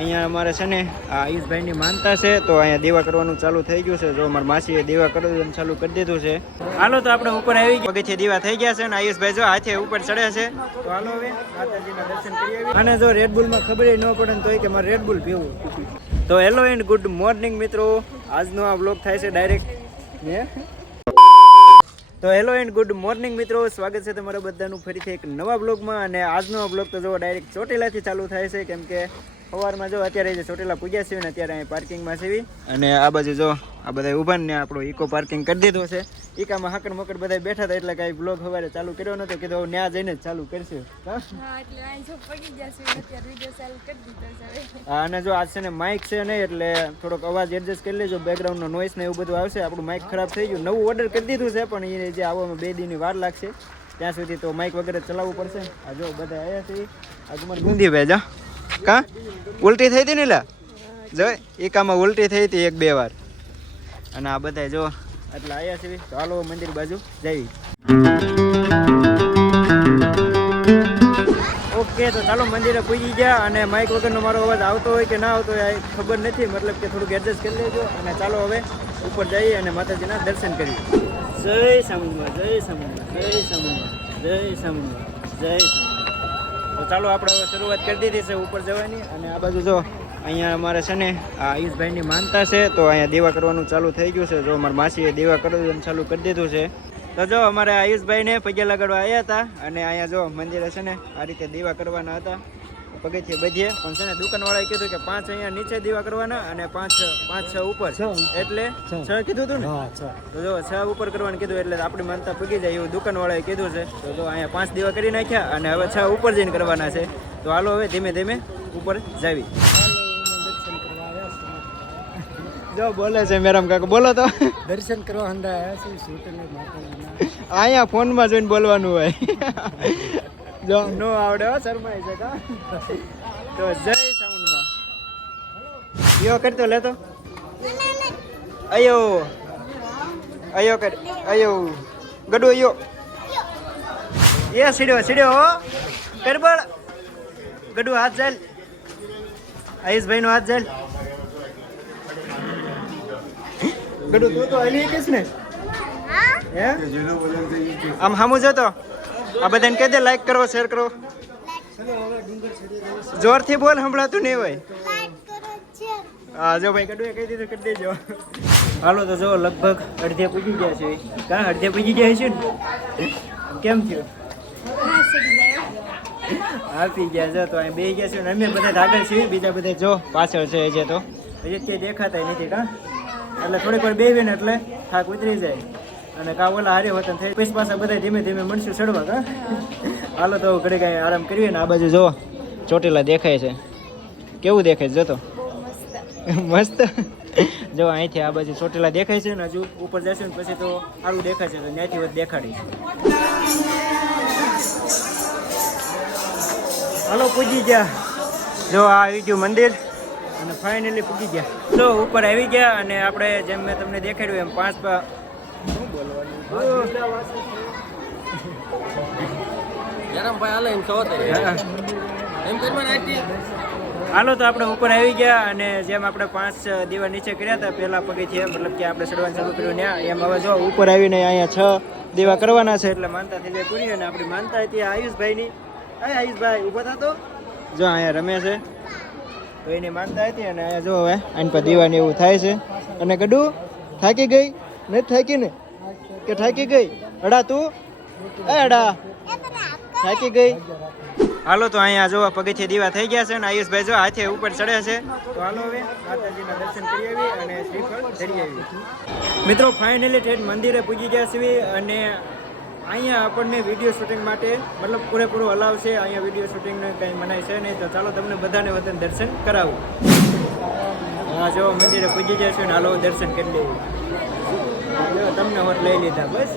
અહીંયા અમારે છે ને આ આયુષભાઈની માનતા છે, તો અહીંયા દેવા કરવાનું ચાલુ થઈ ગયું છે. જો અમારા માસીએ દેવા કરવાનું ચાલુ કરી દીધું છે. હાલો તો આપણે ઉપર આવી ગયા, પગથિયે દેવા થઈ ગયા છે અને આયુષભાઈ જો હાથે ઉપર ચડે છે. તો હાલો હવે માતાજીના દર્શન કરી આવીએ. અને જો રેડબુલમાં ખબર ન પડે ને તોય કે મારે રેડબુલ પીવું. તો હેલો એન્ડ ગુડ મોર્નિંગ મિત્રો, આજનો આ વ્લોગ થાય છે ડાયરેક્ટ. તો હેલો એન્ડ ગુડ મોર્નિંગ મિત્રો, સ્વાગત છે તમારા બધાનું ફરીથી એક નવા બ્લોગમાં. અને આજનો બ્લોગ તો જો ડાયરેક્ટ ચોટીલાથી ચાલુ થાય છે, કેમ કે સવારમાં જો અત્યારે જે ચોટીલા પૂજ્યા છે ને અત્યારે અહીં પાર્કિંગમાં છે. અને આ બાજુ જો આ બધા ઊભા ને આપણો ઇકો પાર્કિંગ કરી દીધો છે. ઇકામાં હાકડ મકડ બધા બેઠા હતા એટલે કાંઈ બ્લોગ સવારે ચાલુ કર્યો નતો, કીધું ત્યાં જઈને જ ચાલુ કરશું. અને જો આજ છે ને માઇક છે નહીં એટલે થોડોક અવાજ એડજસ્ટ કરી લેજો, બેકગ્રાઉન્ડનો નોઈસ ને એવું બધું આવશે. આપણું માઇક ખરાબ થઈ ગયું, નવું ઓર્ડર કરી દીધું છે પણ એ જે આવવામાં 2 દિનની વાર લાગશે, ત્યાં સુધી તો માઇક વગેરે ચલાવવું પડશે. આ જો બધા આવ્યા છે. આ તમારે ગુંદી ભાઈ જા કા ઉલટી થઈ હતી ને લા જો એકામાં ઉલટી થઈ હતી 1-2 વાર. અને આ બધા જો એટલે આવ્યા છે. તો હાલો મંદિર બાજુ જઈ. ઓકે તો ચાલો મંદિરે પૂજી ગયા. અને માઇક વગરનો મારો અવાજ આવતો હોય કે ના આવતો હોય ખબર નથી, મતલબ કે થોડુંક એડજસ્ટ કરી લેજો. અને ચાલો હવે ઉપર જઈએ અને માતાજીના દર્શન કરીએ. જય સામુમાં, જય સામુમાં, જય સામુમાં, જય સામુમાં, જય સામુમાં. તો ચાલો આપણે હવે શરૂઆત કરી દીધી છે ઉપર જવાની. અને આ બાજુ જો અહીંયા અમારે છે ને આ આયુષભાઈની માનતા છે, તો અહીંયા દેવા કરવાનું ચાલુ થઈ ગયું છે. જો અમારા માસીએ દેવા કરવાનું ચાલુ કરી દીધું છે. તો જો અમારે આયુષભાઈને પગે લગાડવા આવ્યા હતા. અને અહીંયા જો મંદિરે છે ને આ રીતે દેવા કરવાના હતા, પગથિયે બધીએ. પણ છે ને દુકાનવાળાએ કીધું કે 5 અહીંયા નીચે દેવા કરવાના અને 5-6 ઉપર, એટલે 6 કીધું હતું ને. તો જો 6 ઉપર કરવાનું કીધું એટલે આપણી માનતા પગી જાય એવું દુકાનવાળાએ કીધું છે. તો જો અહીંયા 5 દેવા કરી નાખ્યા અને હવે 6 ઉપર જઈને કરવાના છે. તો હાલો હવે ધીમે ધીમે ઉપર જાવી. જો બોલે છે મેરામ કાકા, બોલો તો. દર્શન કરવા હંદા આવ્યા છે ચોટીલા માતાજીના. અહીંયા ફોનમાં જોઈને બોલવાનું હોય. જો નો આવડે હો, શરમાય છે કા. તો જય સાઉન્ડમાં યો કરતો લેતો અયો અયો કર અયો ગડુ અયો એ સીડ્યો સીડ્યો હો કરબળ ગડુ હાથ ચાલ આયુષભાઈ નો હાથ ચાલ ગડુ તું તો હલી કીસ ને હે આમ હામું જતો. આ બધાને કહી દે લાઈક કરો, શેર કરો. જોરથી બોલ, સંભળાતું નહીં હોય. હા જો ભાઈ કડુએ કહી દીધું, કરી દેજો. હાલો તો જો લગભગ અડધે પૂજી ગયા છે. કાં અડધે પૂજી ગયા છે ને? કેમ થયું? આપી ગયા જો. તો અહીં બે ગયા છે ને અમે બધા આગળ છીએ, બીજા બધા જો પાછળ છે. જે તો હજી તે દેખાતા નથી કાં, એટલે થોડીક વાર બેવીએ ને એટલે થાક ઉતરી જાય. અને કા ઓલા હારે વતન થઈ પછી પાછા બધા ધીમે ધીમે મનસું ચડવા કા. હાલો તો ઘડી કાંઈ આરામ કરીએ ને. આ બાજુ જો ચોટીલા દેખાય છે, કેવું દેખાય છે? જો તો મસ્ત. જો અહીંથી આ બાજુ ચોટીલા દેખાય છે ને, હજુ ઉપર જશે ને પછી તો સારું દેખાય છે. તો ત્યાંથી વધુ દેખાડીશ. હાલો પૂજી ગયા. જો આ આવી ગયું મંદિર અને ફાઇનલી પૂજી ગયા. તો ઉપર આવી ગયા. અને આપણે જેમ મેં તમને દેખાડ્યું એમ 5 હાલો તો આપણે ઉપર આવી ગયા. અને જેમ આપણે 5 દીવા નીચે કર્યા હતા પહેલા પગથિયે, મતલબ કે આપણે ચડવાનું ચાલુ કર્યું ત્યાં, એમ હવે જો ઉપર આવીને અહીંયા 6 દીવા કરવાના છે. એટલે માનતા થઈ જાય પૂરી. અને આપણી માનતા હતી આયુષભાઈની. આયુષભાઈ ઊભો થતો જો અહીંયા રમે છે, તો એની માનતા હતી. અને અહીંયા જો હવે આની પર દીવાની એવું થાય છે. અને ગડુ થાકી ગઈ નથી? થાકી ને કે થાકી ગઈ? અડા તું અડા થાકી ગઈ? હાલો તો અહીંયા જો પગથિયે દીવા થઈ ગયા છે ને આયુષભાઈ જો હાથે ઉપર ચડે છે. તો હાલો હવે માતાજીના દર્શન કરી આવી અને શ્રીફળ ધરી આવી. મિત્રો ફાઇનલી ઠેઠ મંદિરે પૂજી ગયા છીએ. અને અહીંયા આપણને વિડીયો શૂટિંગ માટે મતલબ પૂરેપૂરું અલાવ છે. અહીંયા વિડીયો શૂટિંગને કંઈ મનાય છે નહીં. તો ચાલો તમને બધાને વતન દર્શન કરાવું. હા જો મંદિરે પૂજી ગયા છે ને હાલો દર્શન કરી લેવું. તમને હોત લઈ લીધા બસ.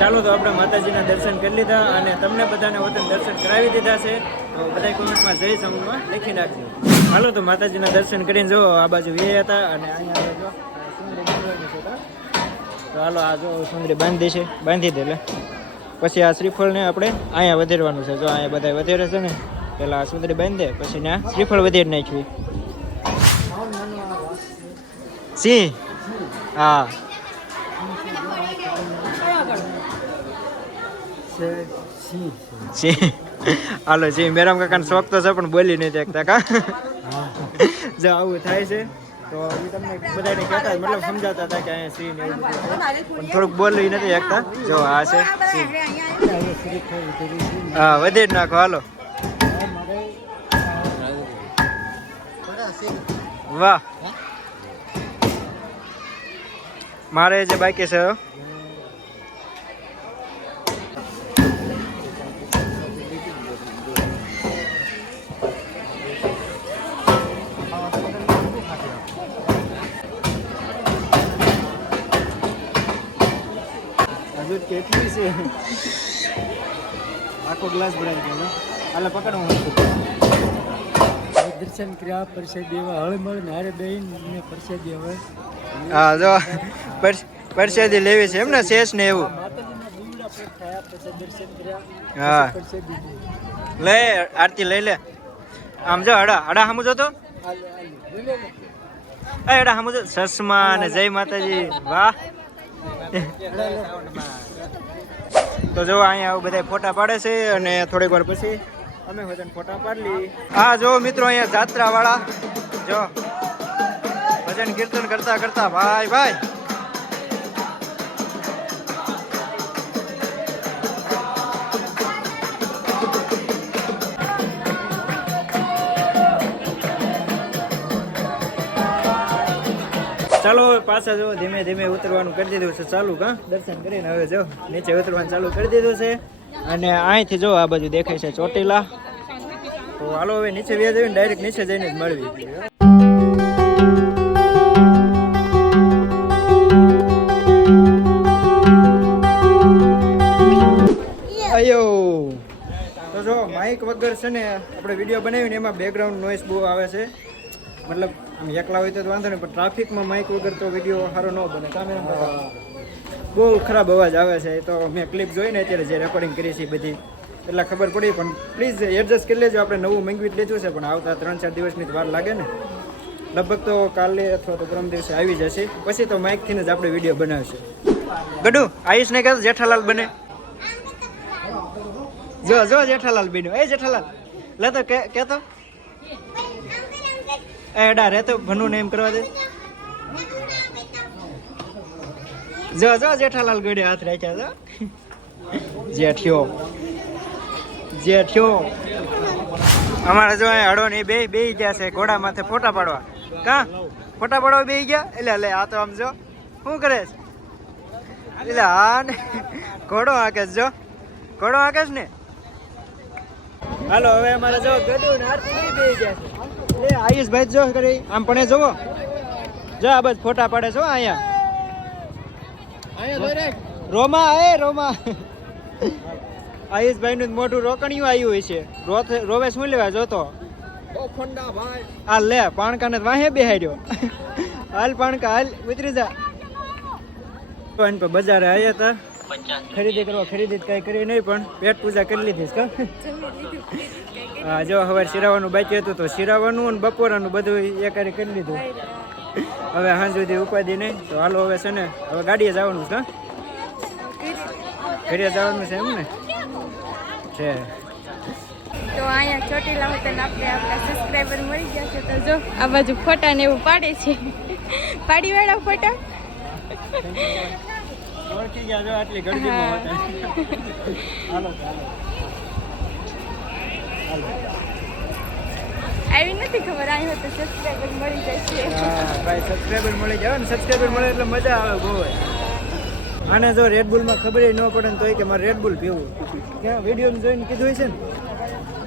ચાલો તો આપણે માતાજીના દર્શન કરી લીધા અને તમને બધાને વતન દર્શન કરાવી દીધા છે. તો બધા કોમેન્ટમાં જય સમૂહમાં લખી નાખજો. હાલો તો માતાજીના દર્શન કરીને જો આ બાજુ વે હતા. અને અહીંયા જો સુંદરી બાંધવાની છે. તો હાલો આ જો સુંદરી બાંધી છે, બાંધી દે. એટલે પછી આ શ્રીફળને આપણે અહીંયા વધેરવાનું છે. જો અહીંયા બધા વધેરે છે ને, પેલા આ સુંદરી બાંધી દે, પછી ને આ શ્રીફળ વધેરી નાખવી. સિંહ, હા સિંહ. હાલો સિંહ. મેરામ કાકાનો શોખ તો છે પણ બોલી નહીં શકતા કા. જો આવું થાય છે તો એ તમને બધાને કહેતા મતલબ સમજાવતા હતા કે અહીંયા સિંહ ને એવું બધું છે. પણ થોડુંક બોલી નથી શકતા. જો આ છે સિંહ. હા વધેરી નાખો હાલો. વાહ. મારે જે બાકી છે હજુ કેટલી છે, આખો ગ્લાસ ભરાઈ ગયો. હાલે પકડવાનું. દર્શન કર્યા પરસેદ દેવા હળમળ ને હારે બેન ને પરસેદ દેવા. હા જો પરસેદી લેવી છે એમ ને, શેષ ને એવું. માતાજીના દીવડા પેટ થયા પછી દર્શન કર્યા. હા પરસેદ દીધી. લે આરતી લઈ લે. આમ જો હડા હડા સામું જો તો. હડા સામું જો. સસમા અને જય માતાજી. વાહ. તો જો અહીંયા આવું બધા ફોટા પાડે છે અને થોડીક વાર પછી અમે બધા ફોટા પાડી. હા જો મિત્રો અહીંયા જાત્રા વાળા જો ભજન કીર્તન કરતા કરતા ભાઈ ભાઈ. ચાલો હવે પાછા જો ધીમે ધીમે ઉતરવાનું કરી દીધું છે ચાલુ. કા દર્શન કરીને હવે જો નીચે ઉતરવાનું ચાલુ કરી દીધું છે. અને અહીંથી જો આ બાજુ દેખાય છે ચોટીલા. તો હાલો હવે નીચે વ્યા જઈને ડાયરેક્ટ નીચે જઈને જ મળવી. અયો તો જો માઇક વગર છે ને આપણે વિડીયો બનાવીને એમાં બેકગ્રાઉન્ડ નોઈસ બહુ આવે છે. મતલબ આમ એકલા હોય તો વાંધો નહીં, પણ ટ્રાફિકમાં માઇક વગર તો વિડીયો સારો ન બને. બહુ ખરાબ અવાજ આવે છે. તો મેં ક્લિપ જોઈને અત્યારે જે રેકોર્ડિંગ કરી છે બધી એટલે ખબર પડી. પણ પ્લીઝ એડજસ્ટ કરી લેજો. આપણે નવું મંગવી લીધું છે પણ આવતા 3-4 દિવસની વાર લાગે ને. લગભગ તો કાલે અથવા તો પરમ દિવસે આવી જશે. પછી તો માઇકથી જ આપણે વિડીયો બનાવશે. ગડુ આયુષ ને કહેતો જેઠાલાલ બને. જો જો જેઠાલાલ બન્યો. એ જેઠાલાલ લે તો કેતો એડા રે તો ભનું ને એમ કરવા દે. જો જો જેઠાલાલ ગોડે હાથ રાખ્યા. જેઠ્યો જેઠ્યો. અમારે જો હળો ને બે ગયા છે ઘોડા માથે ફોટા પાડવા. કા ફોટા પાડવા બે ગયા. એટલે લે આ તો આમ જો શું કરે છે. એટલે હા ને ઘોડો હાકેશ. જો ઘોડો હાકેશ ને. હાલો હવે અમારે જો ગડુ ને આરતી બે ગયા છે. લે આયુષભાઈ જો કરી આમ પણ જોવો. જો આ બસ ફોટા પાડે છો અહીંયા. રોમા એ રોમા. આયુષભાઈ નું મોટું રોકણિયું આવ્યું છે. રોવે શું લેવા જોતો. હાલ લે પાણકા ને વાહે બેહાડ્યો. હાલ પાણકા હાલ ઉતરી જા. બજારે આવ્યા હતા ખરીદી કરવા. ખરીદી કઈ કરી નહીં પણ પેટ પૂજા કરી લીધી કા. હા જો હવે શિરાવાનું બાકી હતું તો શિરાવાનું અને બપોરાનું બધું એકારે કરી લીધું. હવે સાંજ સુધી ઉપાધિ નહીં. તો હાલો હવે છે ને હવે ગાડીએ જવાનું છે. ઘરે જવાનું છે એમ ને છે. તો અહીંયા ચોટીલા હોટલ આપણે આપણા સબસ્ક્રાઈબર મળી ગયા છે. તો જો આ બાજુ ફોટા ને એવું પાડે છે. પાડી વાળા ફોટા ઓળખી ગયા જો આટલી ગળગીમાં હતા. હાલો આવી નથી ખબર. અહીં તો સબસ્ક્રાઈબર મળી જશે. હા ભાઈ સબસ્ક્રાઈબર મળી જાય ને. સબસ્ક્રાઈબર મળે એટલે મજા આવે બહુ. આને જો રેડબુલમાં ખબર ન પડે ને તોય કે મારે રેડબુલ પીવું. ક્યાં વિડીયો જોઈને કીધું છે ને.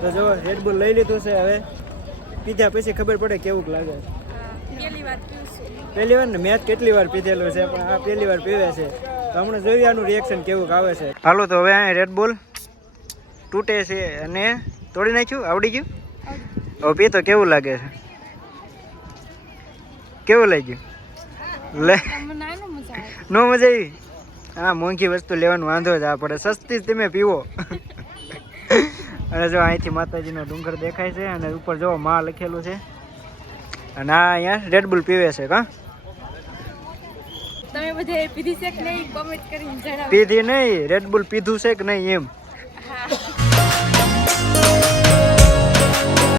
તો જો રેડબુલ લઈ લીધું છે. હવે પીધા પછી ખબર પડે કેવું લાગે. પહેલી વાર પીવશું. પહેલી વાર ને મેચ કેટલી વાર પીધેલું છે પણ આ પહેલી વાર પીવે છે. તો હમણાં જોઈએ આનું રિએક્શન કેવું આવે છે. હાલો તો હવે અહીંયા રેડબુલ તૂટે છે અને તોડી નાખ્યું. આવડી ગયું. હવે પી તો કેવું લાગે છે. કેવું લાગ્યું લે. તમને આને મજા આવે. નો મજા આવી. હા મોંઘી વસ્તુ લેવાનો વાંધો જ આ પડે, સસ્તી જ તમે પીવો. અને જો અહીંથી માતાજીનો ડુંગર દેખાય છે અને ઉપર જો માં લખેલું છે અને આ અહીંયા રેડબુલ પીવે છે કા તમે બધે પીધી છે કે નહીં કોમેન્ટ કરીને જણાવો. પીધી નહીં, રેડબુલ પીધું છે કે નહીં એમ.